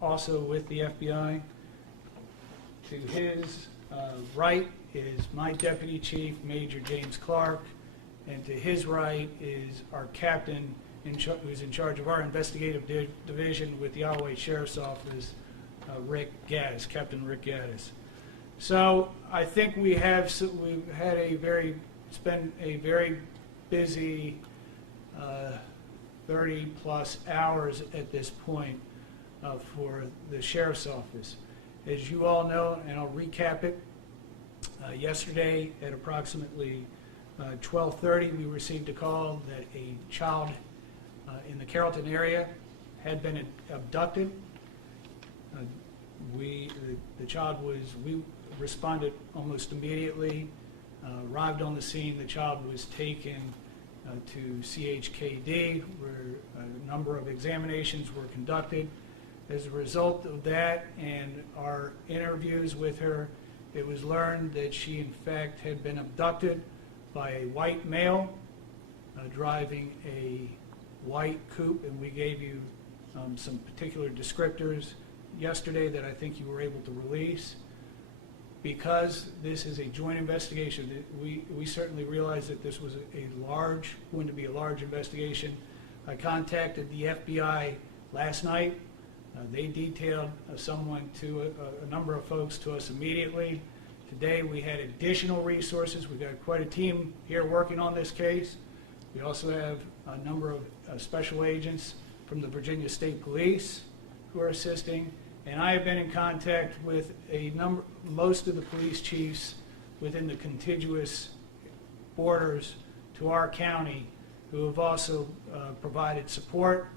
also with the FBI. To his right is my deputy chief, Major James Clark, and to his right is our captain who's in charge of our investigative division with the IOW Sheriff's Office, Rick Gaddis, Captain Rick Gaddis. So I think we've had it's been a very busy 30 plus hours at this point for the Sheriff's Office. As you all know, and I'll recap it, yesterday at approximately 12:30 we received a call that a child in the Carrollton area had been abducted. We responded almost immediately, arrived on the scene. The child was taken to CHKD, where a number of examinations were conducted. As a result of that and our interviews with her, it was learned that she in fact had been abducted by a white male driving a white coupe, and we gave you some particular descriptors yesterday that I think you were able to release. Because this is a joint investigation, we certainly realized that this was going to be a large investigation. I contacted the FBI last night. They detailed a number of folks to us immediately. Today we had additional resources. We've got quite a team here working on this case. We also have a number of special agents from the Virginia State Police who are assisting. And I have been in contact with most of the police chiefs within the contiguous borders to our county who have also provided support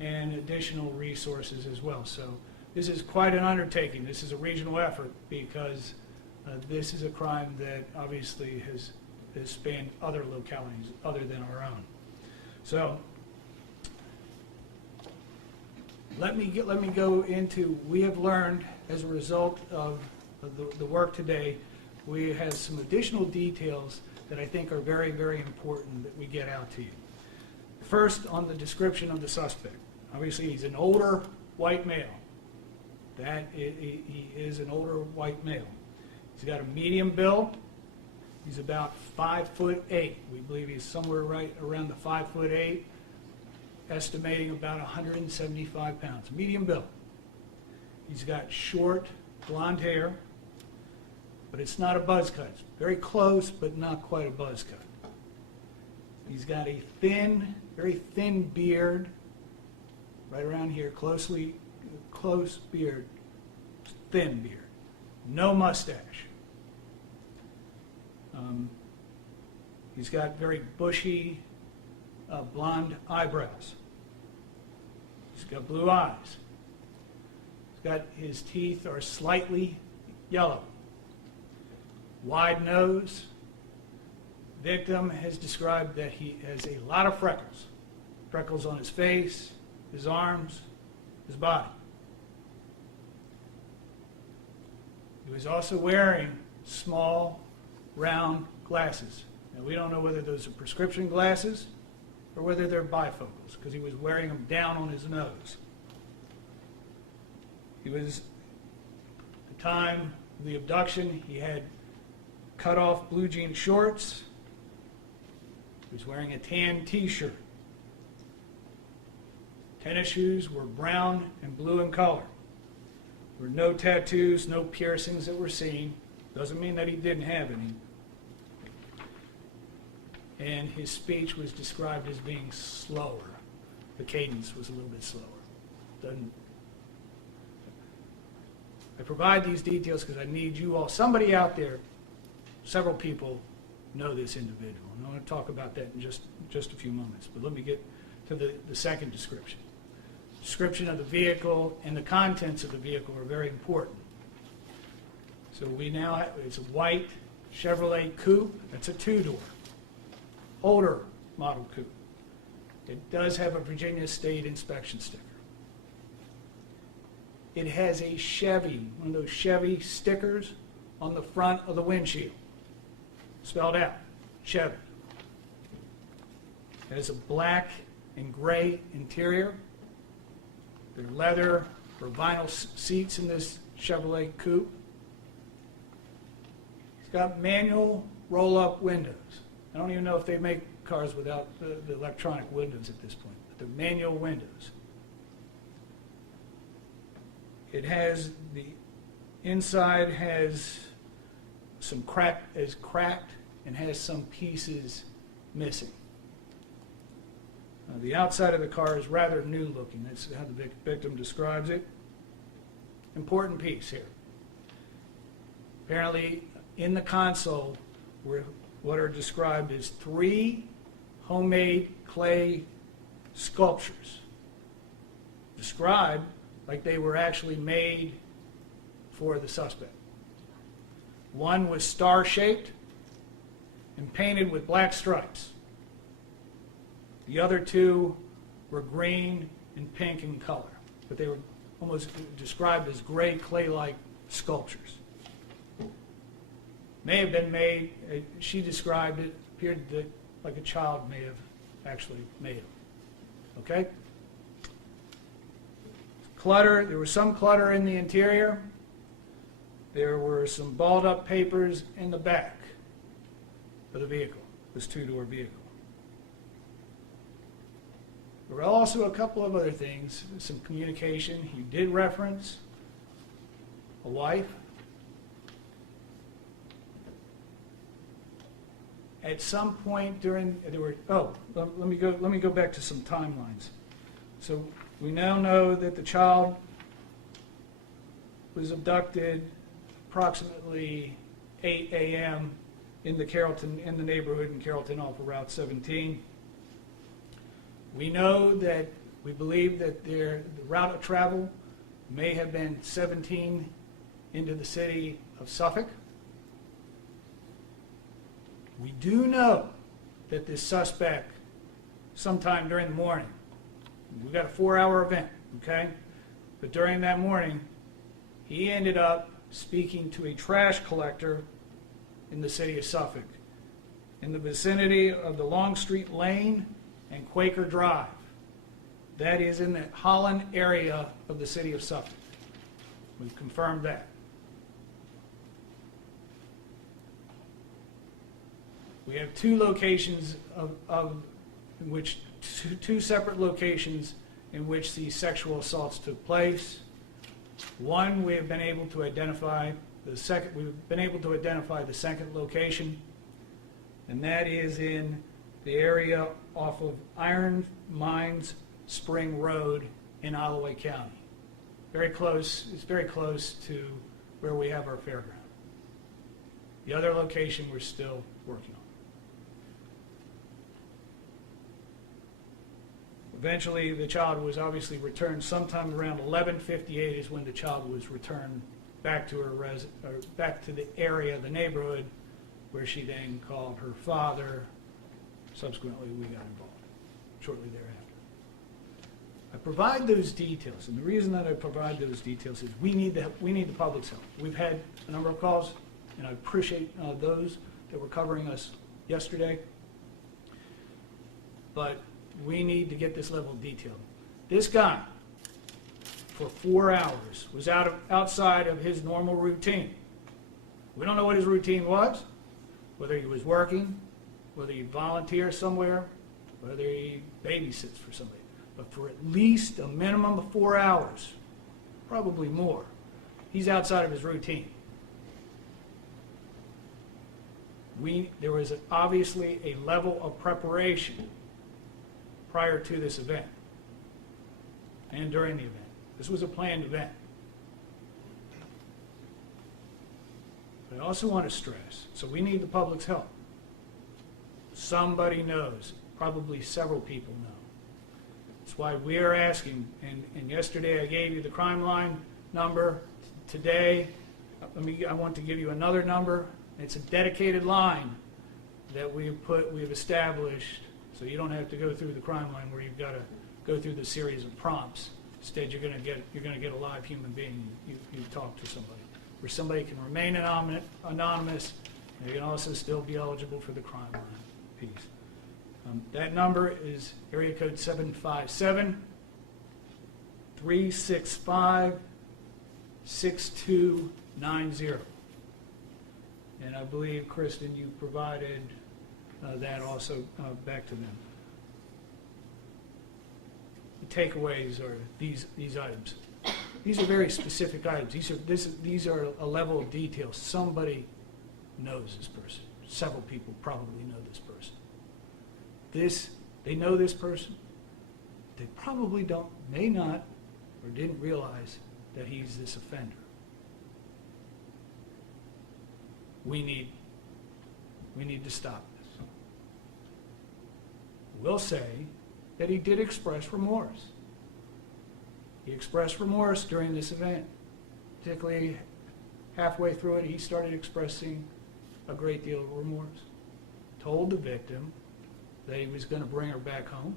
and additional resources as well. So this is quite an undertaking. This is a regional effort because this is a crime that obviously has spanned other localities other than our own. So let me go into, we have learned as a result of the work today, we have some additional details that I think are very, very important that we get out to you. First, on the description of the suspect. Obviously, he's an older white male. He is an older white male. He's got a medium build. He's about 5'8". We believe he's somewhere right around the 5'8", estimating about 175 pounds. Medium build. He's got short blonde hair, but it's not a buzz cut. It's very close, but not quite a buzz cut. He's got a very thin beard, right around here, close beard, thin beard. No mustache. He's got very bushy blonde eyebrows. He's got blue eyes. His teeth are slightly yellow. Wide nose. Victim has described that he has a lot of freckles. Freckles on his face, his arms, his body. He was also wearing small, round glasses. Now, we don't know whether those are prescription glasses or whether they're bifocals, because he was wearing them down on his nose. He was, at the time of the abduction, he had cut off blue jean shorts. He was wearing a tan t-shirt. Tennis shoes were brown and blue in color. There were no tattoos, no piercings that were seen. Doesn't mean that he didn't have any. And his speech was described as being slower. The cadence was a little bit slower. I provide these details because I need you all, somebody out there, several people know this individual. And I want to talk about that in just a few moments. But let me get to the second description. Description of the vehicle and the contents of the vehicle are very important. So we now have, it's a white Chevrolet coupe. That's a two-door. Older model coupe. It does have a Virginia State inspection sticker. It has a Chevy, one of those Chevy stickers on the front of the windshield. Spelled out, Chevy. It has a black and gray interior. They're leather There were vinyl seats in this Chevrolet coupe. It's got manual roll-up windows. I don't even know if they make cars without the electronic windows at this point, but they're manual windows. It has, the inside has some cracked and has some pieces missing. The outside of the car is rather new looking. That's how the victim describes it. Important piece here. Apparently, in the console were what are described as 3 homemade clay sculptures, described like they were actually made for the suspect. One was star-shaped and painted with black stripes. The other 2 were green and pink in color, but they were almost described as gray clay-like sculptures. May have been made, she described it, appeared that like a child may have actually made them. Okay? Clutter, there was some clutter in the interior. There were some balled up papers in the back of the vehicle, this 2-door vehicle. There were also a couple of other things, some communication. He did reference a wife. At some point during, let me go back to some timelines. So we now know that the child was abducted approximately 8 a.m. in the neighborhood in Carrollton off of Route 17. We know that we believe that the route of travel may have been 17 into the city of Suffolk. We do know that this suspect, sometime during the morning, we got a 4-hour event, okay? But during that morning, he ended up speaking to a trash collector in the city of Suffolk, in the vicinity of the Longstreet Lane and Quaker Drive. That is in the Holland area of the city of Suffolk. We've confirmed that. We have 2 locations in which two separate locations in which these sexual assaults took place. One, we have been able to identify the second location, and that is in the area off of Iron Mines Spring Road in Alloway County. Very close, it's very close to where we have our fairground. The other location we're still working on. Eventually, the child was obviously returned sometime around 11:58 is when the child was returned back to back to the area, the neighborhood, where she then called her father. Subsequently, we got involved shortly thereafter. I provide those details, and the reason that I provide those details is we need the public's help. We've had a number of calls, and I appreciate those that were covering us yesterday, but we need to get this level of detail. This guy, for 4 hours, was outside of his normal routine. We don't know what his routine was, whether he was working, whether he volunteers somewhere, whether he babysits for somebody. But for at least a minimum of 4 hours, probably more, he's outside of his routine. There was obviously a level of preparation prior to this event and during the event. This was a planned event. But I also want to stress, so we need the public's help. Somebody knows, probably several people know. That's why we are asking, and yesterday I gave you the crime line number. Today, I want to give you another number. It's a dedicated line that we've established, so you don't have to go through the crime line where you've got to go through the series of prompts. Instead, you're going to get a live human being. You talk to somebody, where somebody can remain anonymous, and they can also still be eligible for the crime line piece. That number is area code 757 365-6290. And I believe, Kristen, you provided that also back to them. The takeaways are these items. These are very specific items. These are a level of detail. Somebody knows this person. Several people probably know this person. They know this person. They probably may not, or didn't realize that he's this offender. We need to stop this. We'll say that he did express remorse. He expressed remorse during this event. Particularly halfway through it, he started expressing a great deal of remorse. Told the victim that he was going to bring her back home,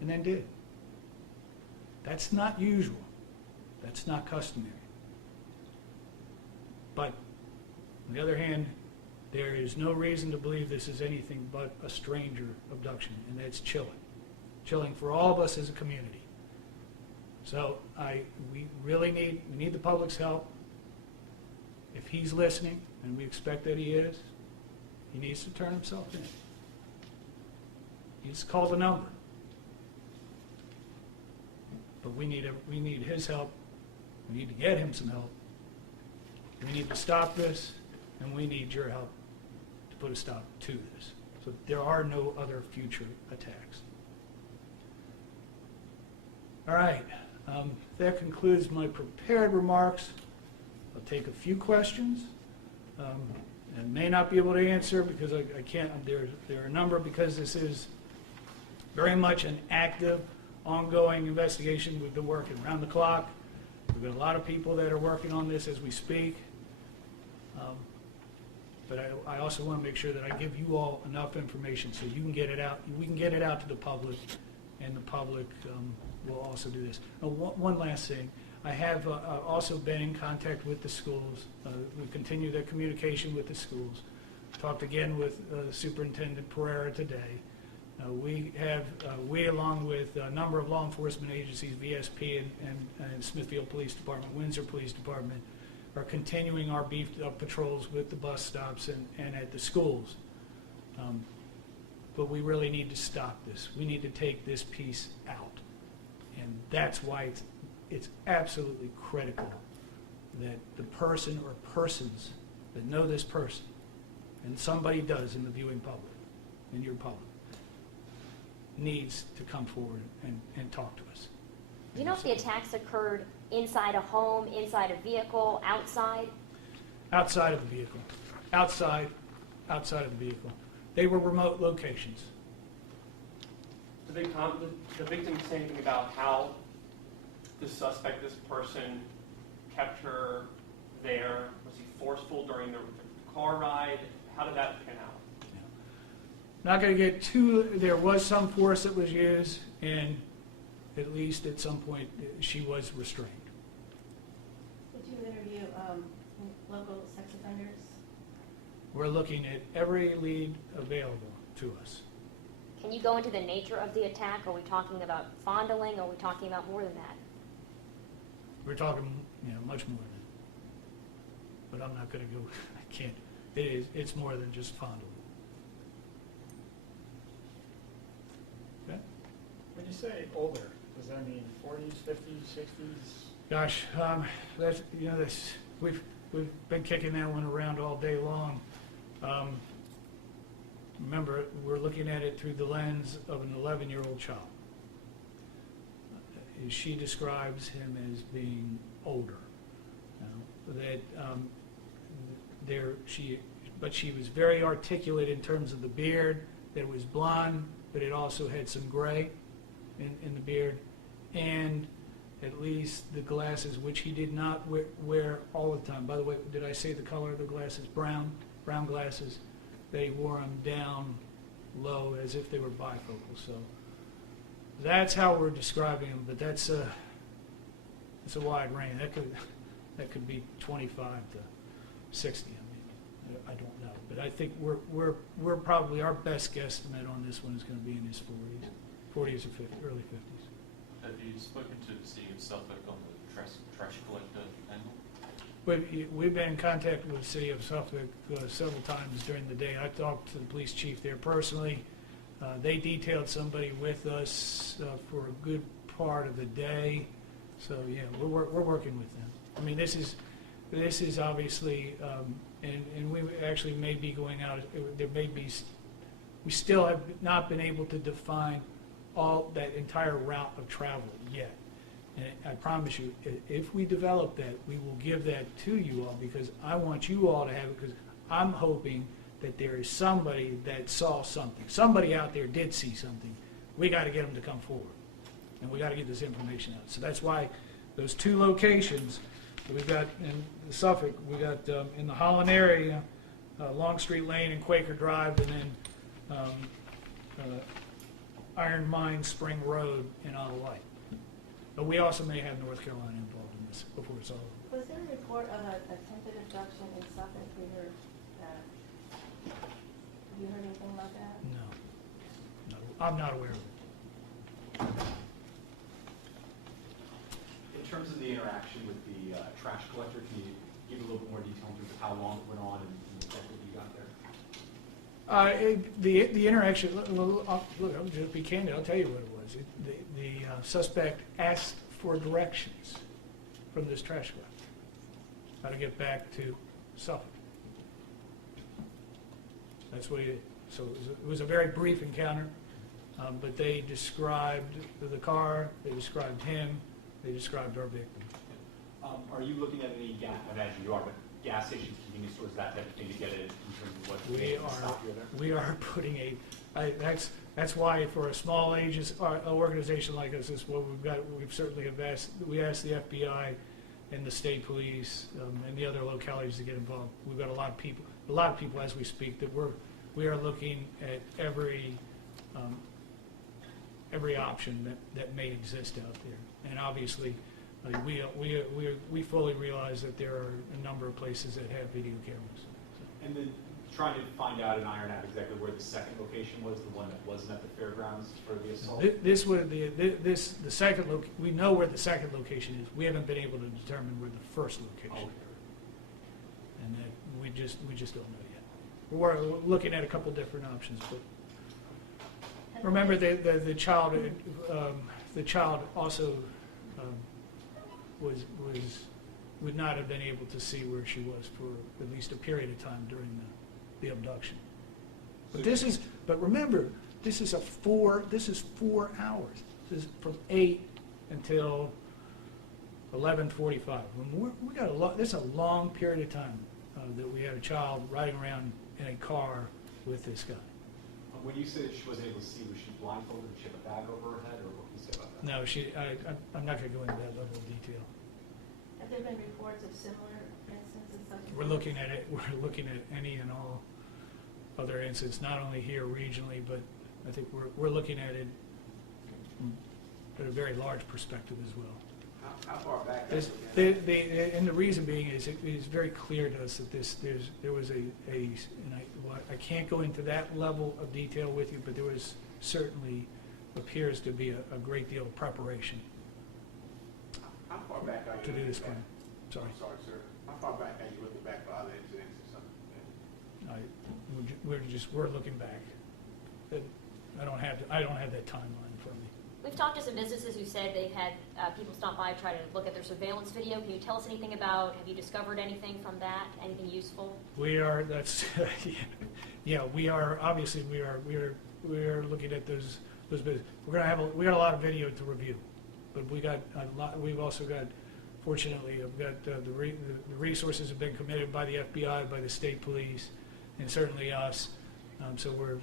and then did. That's not usual. That's not customary. But on the other hand, there is no reason to believe this is anything but a stranger abduction, and that's chilling. Chilling for all of us as a community. So we really need the public's help. If he's listening, and we expect that he is, he needs to turn himself in. He's called a number. But we need his help. We need to get him some help. We need to stop this, and we need your help to put a stop to this. So there are no other future attacks. All right. That concludes my prepared remarks. I'll take a few questions. And may not be able to answer because I can't. There are a number, because this is very much an active, ongoing investigation. We've been working around the clock. We've got a lot of people that are working on this as we speak. But I also want to make sure that I give you all enough information so you can get it out. We can get it out to the public, and the public will also do this. One last thing. I have also been in contact with the schools. We continue that communication with the schools. Talked again with Superintendent Pereira today. We along with a number of law enforcement agencies, VSP and Smithfield Police Department, Windsor Police Department, are continuing our beefed up patrols with the bus stops and at the schools. But we really need to stop this. We need to take this piece out. And that's why it's absolutely critical that the person or persons that know this person, and somebody does in the viewing public, in your public, needs to come forward and talk to us. Do you know if the attacks occurred inside a home, inside a vehicle, outside? Outside of the vehicle. Outside of the vehicle. They were remote locations. Did the victim say anything about how the suspect, this person, kept her there? Was he forceful during the car ride? How did that pan out? Not going to get too, there was some force that was used, and at least at some point she was restrained. Did you interview local sex offenders? We're looking at every lead available to us. Can you go into the nature of the attack? Are we talking about fondling? Are we talking about more than that? We're talking, much more than, but I'm not going to go, I can't. It's more than just fondling. Okay? When you say older, does that mean 40s, 50s, 60s? Gosh, we've been kicking that one around all day long. Remember, we're looking at it through the lens of an 11-year-old child. She describes him as being older. But she was very articulate in terms of the beard. That it was blonde, but it also had some gray in the beard, and at least the glasses, which he did not wear all the time. By the way, did I say the color of the glasses? Brown glasses. They wore them down low as if they were bifocal. So that's how we're describing them, but that's a wide range. That could be 25 to 60. I mean, I don't know, but I think we're probably, our best guesstimate on this one is going to be in his 40s or 50s, early 50s. Have you spoken to the city of Suffolk on the trash collector angle? We've been in contact with the city of Suffolk several times during the day. I talked to the police chief there personally. They detailed somebody with us for a good part of the day. So yeah, we're working with them. I mean, this is obviously, and we actually may be going out. There may be. We still have not been able to define all that entire route of travel yet. And I promise you, if we develop that, we will give that to you all, because I want you all to have it, because I'm hoping that there is somebody that saw something. Somebody out there did see something. We got to get them to come forward, and we got to get this information out. So that's why those two locations that we've got in Suffolk, we got in the Holland area, Longstreet Lane and Quaker Drive, and then Iron Mine Spring Road in Isle of Wight. But we also may have North Carolina involved in this before it's all over. Was there a report of an attempted abduction in Suffolk? Have you heard anything about that? No, I'm not aware of it. In terms of the interaction with the trash collector, can you give a little bit more detail in terms of how long it went on and the effect that you got there? The interaction, look, I'll just be candid, I'll tell you what it was. The suspect asked for directions from this trash collector, how to get back to Suffolk. That's what he did. So it was a very brief encounter, but they described the car, they described him, they described our victim. Are you looking at any gas, I imagine you are, but gas stations, convenience stores, that type of thing to get it in terms of what We are putting that's why for a small organization like us, is what we've got. We asked the FBI and the state police and the other localities to get involved. We've got a lot of people as we speak that we are looking at every option that may exist out there, and obviously. We fully realize that there are a number of places that have video cameras. And then trying to find out and iron out exactly where the second location was, the one that wasn't at the fairgrounds for the assault? The second we know where the second location is. We haven't been able to determine where the first location is. And we just don't know yet. We're looking at a couple different options, but remember the child also would not have been able to see where she was for at least a period of time during the abduction. But remember, this is 4 hours. This is from 8 until 11:45. We got a lot. This is a long period of time that we had a child riding around in a car with this guy. When you said she wasn't able to see, was she blindfolded? Did she have a bag over her head, or what can you say about that? No, I'm not going to go into that level of detail. Have there been reports of similar instances such as We're looking at it. We're looking at any and all other incidents, not only here regionally, but I think we're looking at it at a very large perspective as well. How far back? And the reason being is it is very clear to us that there was and I can't go into that level of detail with you, but there was certainly appears to be a great deal of preparation How far back are you? to do this kind. Sorry. I'm sorry, sir. How far back are you looking back for other incidents or something? We're looking back. I don't have that timeline in front of me. We've talked to some businesses who said they've had people stop by, try to look at their surveillance video. Can you tell us anything about, have you discovered anything from that? Anything useful? We are, obviously we are looking at those businesses. We got a lot of video to review, but we've also got, fortunately, the resources have been committed by the FBI, by the state police, and certainly us. So we're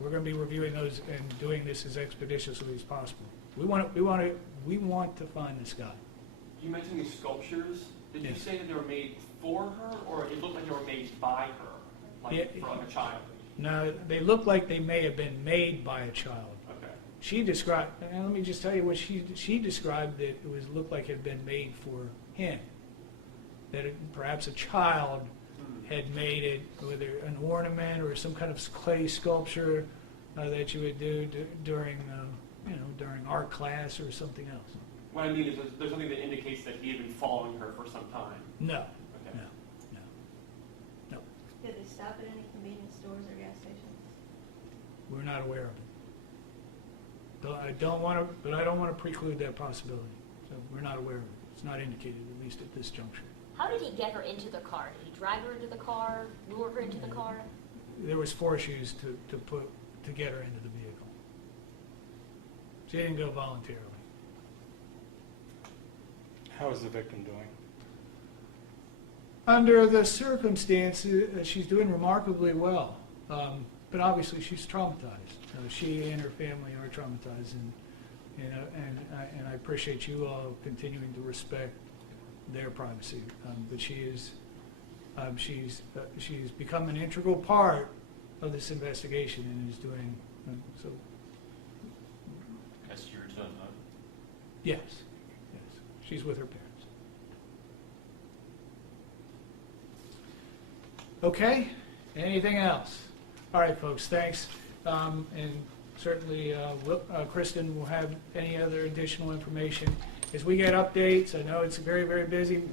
going to be reviewing those and doing this as expeditiously as possible. We want to find this guy. You mentioned these sculptures. Did you Yes. say that they were made for her, or it looked like they were made by her, for a child? No, they look like they may have been made by a child. Okay. She described, and let me just tell you what she described, that it looked like it had been made for him. That perhaps a child had made it, whether an ornament or some kind of clay sculpture that you would do during during art class or something else. What I mean is, there's something that indicates that he had been following her for some time. No, Okay. no. Did they stop at any convenience stores or gas stations? We're not aware of it. I don't want to preclude that possibility. So we're not aware of it. It's not indicated, at least at this juncture. How did he get her into the car? Did he drag her into the car, lure her into the car? There was force used to get her into the vehicle. She didn't go voluntarily. How is the victim doing? Under the circumstances, she's doing remarkably well. But obviously, she's traumatized. She and her family are traumatized, and I appreciate you all continuing to respect their privacy. But she's become an integral part of this investigation and is doing so. Guess your turn, huh? Yes, she's with her parents. Okay. Anything else? All right, folks. Thanks. And certainly, Kristen will have any other additional information. As we get updates, I know it's very, very busy.